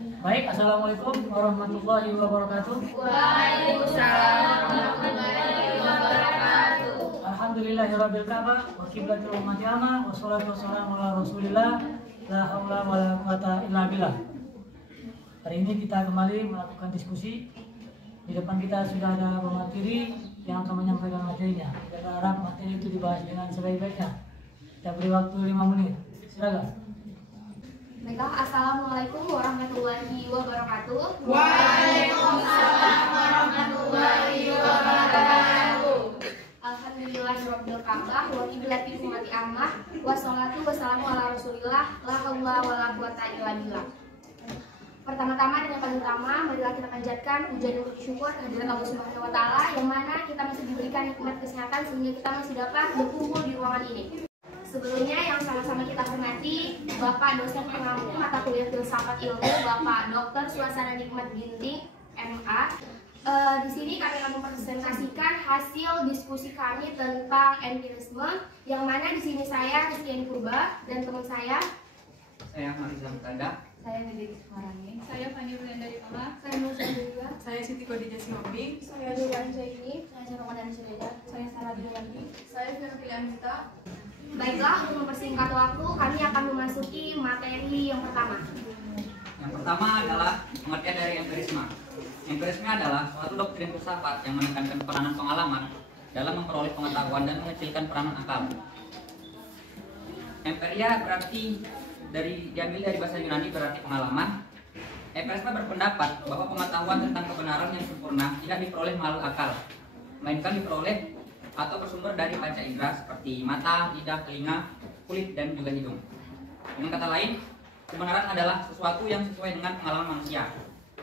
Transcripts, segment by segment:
Baik, assalamualaikum warahmatullahi wabarakatuh. Waalaikumsalam warahmatullahi wabarakatuh. Alhamdulillahirabbil ka'bah wa qiblatul ummati amma wassalatu wassalamu ala Rasulillah la haula wala quwata illa billah. Hari ini kita kembali melakukan diskusi. Di depan kita sudah ada pemateri yang akan menyampaikan materinya. Kita harap materi itu dibahas dengan sebaik-baiknya. Kita beri waktu 5 menit. Silakan. Baiklah, assalamualaikum warahmatullahi wabarakatuh. Waalaikumsalam warahmatullahi wabarakatuh. Alhamdulillahirabbil ka'bah wa qiblatil ummati ammah wassalatu wassalamu ala Rasulillah la haula wala quwata illa billah. Pertama-tama dengan paling utama, marilah kita panjatkan puja dan puji syukur kehadirat Allah Subhanahu wa taala yang mana kita masih diberikan nikmat kesehatan sehingga kita masih dapat berkumpul di ruangan ini. Sebelumnya yang sama-sama kita hormati Bapak dosen pengampu mata kuliah filsafat ilmu, Bapak Dr. Suasana Nikmat Ginting, MA. Di sini kami akan mempresentasikan hasil diskusi kami tentang empirisme, yang mana di sini saya Rizkyani Purba dan teman saya Mariza Mutaga, saya Nederi Sumarani, Saya Fani Rulian dari Pala. saya Nusa juga, Saya Siti Khadijah Sihobi. saya Nurwan Zaini, saya Ramadan Syeda, saya Sarah Diwanti. Saya Vina Pilihanita. Baiklah, untuk mempersingkat waktu, kami akan memasuki materi yang pertama. Yang pertama adalah pengertian dari empirisme. Empirisme adalah suatu doktrin filsafat yang menekankan peranan pengalaman dalam memperoleh pengetahuan dan mengecilkan peranan akal. Empiria berarti diambil dari bahasa Yunani berarti pengalaman. Empirisme berpendapat bahwa pengetahuan tentang kebenaran yang sempurna tidak diperoleh melalui akal, melainkan diperoleh atau bersumber dari panca indera seperti mata, lidah, telinga, kulit, dan juga hidung. Dengan kata lain, kebenaran adalah sesuatu yang sesuai dengan pengalaman manusia.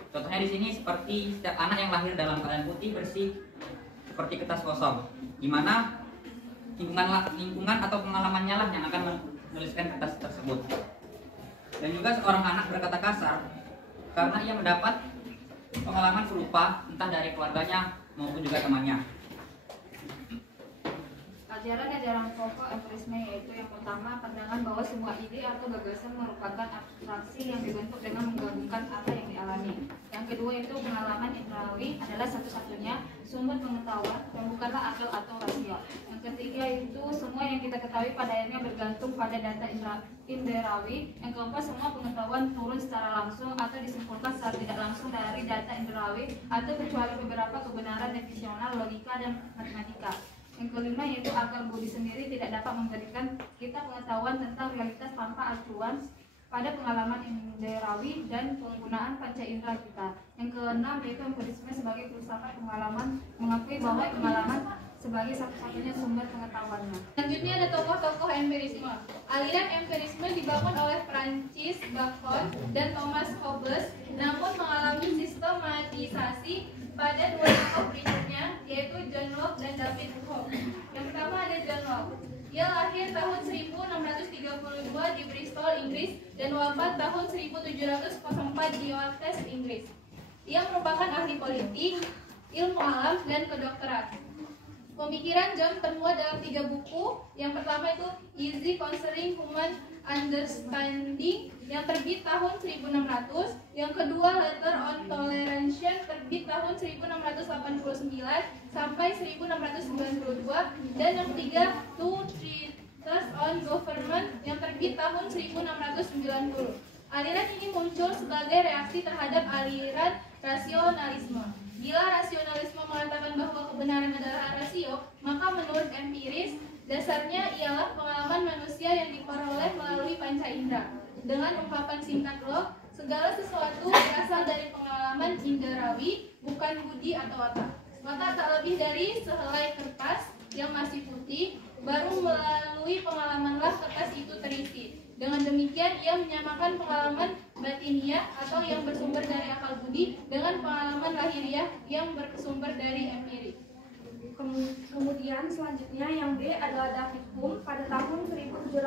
Contohnya di sini seperti setiap anak yang lahir dalam keadaan putih bersih seperti kertas kosong, di mana lingkungan atau pengalamannya lah yang akan menuliskan kertas tersebut. Dan juga seorang anak berkata kasar karena ia mendapat pengalaman serupa entah dari keluarganya maupun juga temannya. Ajaran-ajaran pokok empirisme yaitu yang pertama, pandangan bahwa semua ide atau gagasan merupakan abstraksi yang dibentuk dengan menggabungkan apa yang dialami. Yang kedua itu pengalaman indrawi adalah satu-satunya sumber pengetahuan yang bukanlah akal atau rasio. Yang ketiga itu semua yang kita ketahui pada akhirnya bergantung pada data inderawi. Yang keempat, semua pengetahuan turun secara langsung atau disimpulkan secara tidak langsung dari data inderawi atau kecuali beberapa kebenaran definisional, logika, dan matematika. Yang kelima yaitu akal budi sendiri tidak dapat memberikan kita pengetahuan tentang realitas tanpa acuan pada pengalaman inderawi dan penggunaan panca indera kita. Yang keenam yaitu empirisme sebagai filsafat pengalaman, mengakui bahwa pengalaman sebagai satu-satunya sumber pengetahuannya. Selanjutnya ada tokoh-tokoh empirisme. Aliran empirisme dibangun oleh Francis Bacon dan Thomas Hobbes, namun mengalami sistematisasi pada dua tokoh berikutnya, yaitu John Locke dan David Hume. Yang pertama ada John Locke. Ia lahir tahun 1632 di Bristol, Inggris, dan wafat tahun 1704 di Orkes, Inggris. Ia merupakan ahli politik, ilmu alam, dan kedokteran. Pemikiran John termuat dalam 3 buku. Yang pertama itu Easy Concerning Human Understanding yang terbit tahun 1600. Yang kedua Letter on Toleration terbit tahun 1689 sampai 1692. Dan yang ketiga Two Treatises on Government yang terbit tahun 1690. Aliran ini muncul sebagai reaksi terhadap aliran rasionalisme. Bila rasionalisme mengatakan bahwa kebenaran adalah rasio, maka menurut empiris, dasarnya ialah pengalaman manusia yang diperoleh melalui panca indera. Dengan ungkapan singkat Locke, segala sesuatu berasal dari pengalaman inderawi, bukan budi atau otak. Maka tak lebih dari sehelai kertas yang masih putih, baru melalui pengalamanlah kertas itu terisi. Dengan demikian, ia menyamakan pengalaman batiniah atau yang bersumber dari akal budi dengan pengalaman lahiriah yang bersumber dari empirik. Kemudian selanjutnya yang B adalah David Hume pada tahun 1711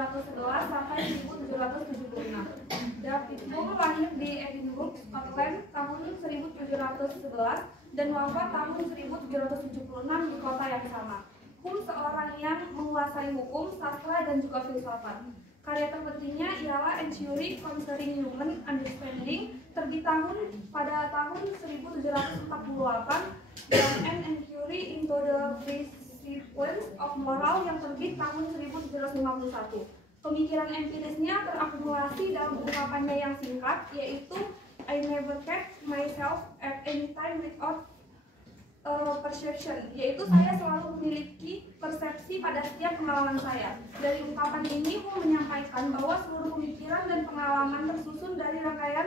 sampai 1776. David Hume lahir di Edinburgh, Scotland tahun 1711 dan wafat tahun 1776 di kota yang sama. Hume seorang yang menguasai hukum, sastra, dan juga filsafat. Karya terpentingnya ialah Enquiry Concerning Human Understanding, terbit pada tahun 1748, dan an inquiry into the pursuance of moral yang terbit tahun 1751. Pemikiran empirisnya terakumulasi dalam ungkapannya yang singkat, yaitu I never catch myself at any time without perception, yaitu saya selalu memiliki persepsi pada setiap pengalaman saya. Dari ungkapan ini Wu menyampaikan bahwa seluruh pemikiran dan pengalaman tersusun dari rangkaian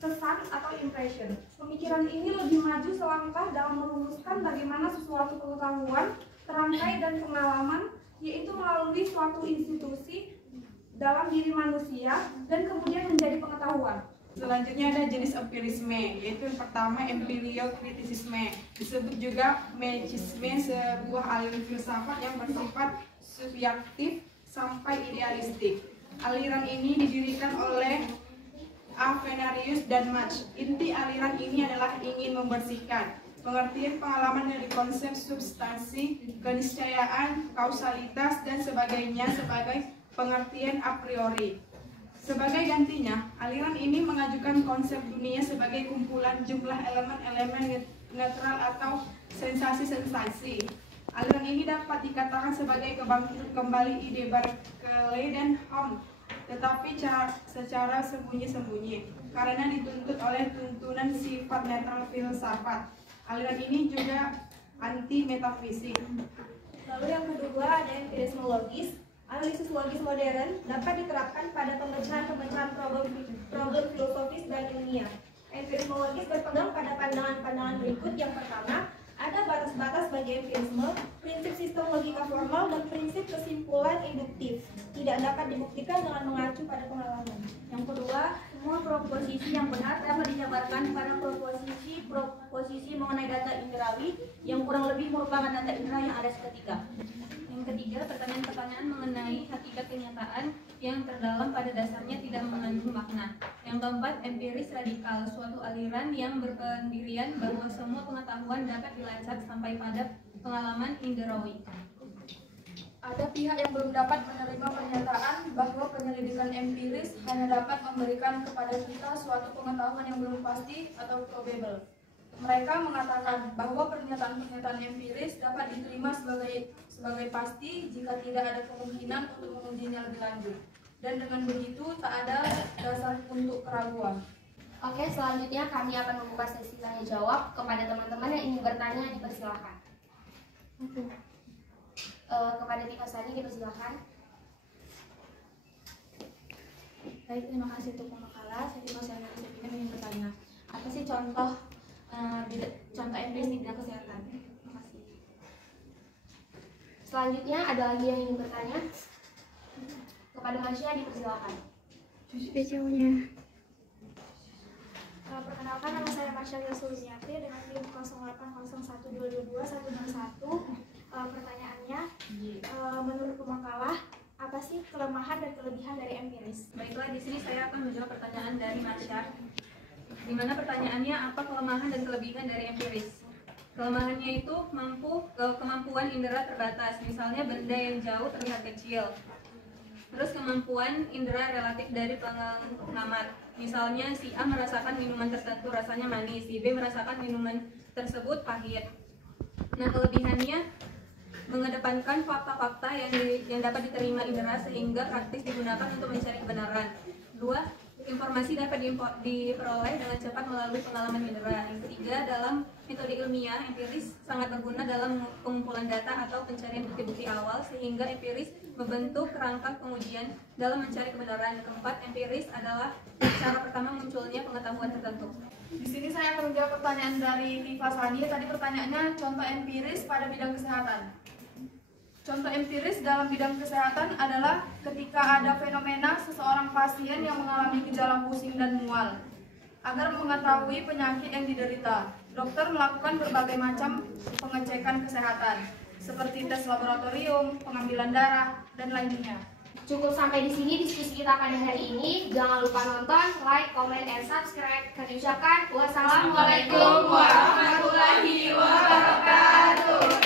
kesan atau impression. Pemikiran ini lebih maju selangkah dalam merumuskan bagaimana sesuatu pengetahuan terangkai dan pengalaman, yaitu melalui suatu institusi dalam diri manusia dan kemudian menjadi pengetahuan. Selanjutnya ada jenis empirisme, yaitu yang pertama empiriokritisisme, disebut juga mecisme, sebuah aliran filsafat yang bersifat subjektif sampai idealistik. Aliran ini didirikan oleh Avenarius dan Mach. Inti aliran ini adalah ingin membersihkan pengertian pengalaman dari konsep substansi, keniscayaan, kausalitas, dan sebagainya sebagai pengertian a priori. Sebagai gantinya, aliran ini mengajukan konsep dunia sebagai kumpulan jumlah elemen-elemen netral atau sensasi-sensasi. Aliran ini dapat dikatakan sebagai kebangkitan kembali ide Berkeley dan Hume, tetapi secara sembunyi-sembunyi, karena dituntut oleh tuntunan sifat netral filsafat. Aliran ini juga anti-metafisik. Lalu yang kedua ada empirisme logis. Analisis logis modern dapat diterapkan pada pemecahan-pemecahan problem filosofis dan ilmiah. Empirisme logis berpegang pada pandangan-pandangan berikut. Yang pertama, ada batas-batas bagi empirisme, prinsip sistem logika formal, dan prinsip kesimpulan induktif. Tidak dapat dibuktikan dengan mengacu pada pengalaman. Yang kedua, semua proposisi yang benar dapat dijabarkan pada proposisi mengenai data indrawi yang kurang lebih merupakan data indera yang ada seketika. Yang ketiga, pertanyaan-pertanyaan mengenai hakikat kenyataan yang terdalam pada dasarnya tidak mengandung makna. Yang keempat, empiris radikal, suatu aliran yang berpendirian bahwa semua pengetahuan dapat dilacak sampai pada pengalaman indrawi. Ada pihak yang belum dapat menerima pernyataan bahwa penyelidikan empiris hanya dapat memberikan kepada kita suatu pengetahuan yang belum pasti atau probable. Mereka mengatakan bahwa pernyataan-pernyataan empiris dapat diterima sebagai pasti jika tidak ada kemungkinan untuk mengujinya lebih lanjut. Dan dengan begitu tak ada dasar untuk keraguan. Oke, selanjutnya kami akan membuka sesi tanya jawab kepada teman-teman yang ingin bertanya, dipersilakan. Kepada Tika Sani, dipersilakan. Baik, terima kasih untuk pemakalan. Saya Tika Sani ingin bertanya, apa sih contoh empiris di bidang kesehatan? Terima kasih. Selanjutnya ada lagi yang ingin bertanya? Kepada Marsha, dipersilakan. Perkenalkan, nama saya Marsha Yasuliati dengan NIM 08012222161. Pertanyaannya, menurut pemakalah, apa sih kelemahan dan kelebihan dari empiris? Baiklah, di sini saya akan menjawab pertanyaan dari Masyar. Di mana pertanyaannya apa kelemahan dan kelebihan dari empiris? Kelemahannya itu kemampuan indera terbatas, misalnya benda yang jauh terlihat kecil. Terus kemampuan indera relatif dari pengamat, misalnya si A merasakan minuman tertentu rasanya manis, si B merasakan minuman tersebut pahit. Nah, kelebihannya mengedepankan fakta-fakta yang dapat diterima indera sehingga praktis digunakan untuk mencari kebenaran. 2. Informasi dapat diperoleh dengan cepat melalui pengalaman indera. Yang ketiga, dalam metode ilmiah, empiris sangat berguna dalam pengumpulan data atau pencarian bukti-bukti awal, sehingga empiris membentuk kerangka pengujian dalam mencari kebenaran. Keempat, empiris adalah cara pertama munculnya pengetahuan tertentu. Di sini saya akan menjawab pertanyaan dari Tika Sani. Tadi pertanyaannya contoh empiris pada bidang kesehatan. Contoh empiris dalam bidang kesehatan adalah ketika ada fenomena seseorang pasien yang mengalami gejala pusing dan mual. Agar mengetahui penyakit yang diderita, dokter melakukan berbagai macam pengecekan kesehatan, seperti tes laboratorium, pengambilan darah, dan lainnya. Cukup sampai di sini diskusi kita pada hari ini. Jangan lupa nonton, like, comment, and subscribe. Kami ucapkan wassalamualaikum warahmatullahi wabarakatuh.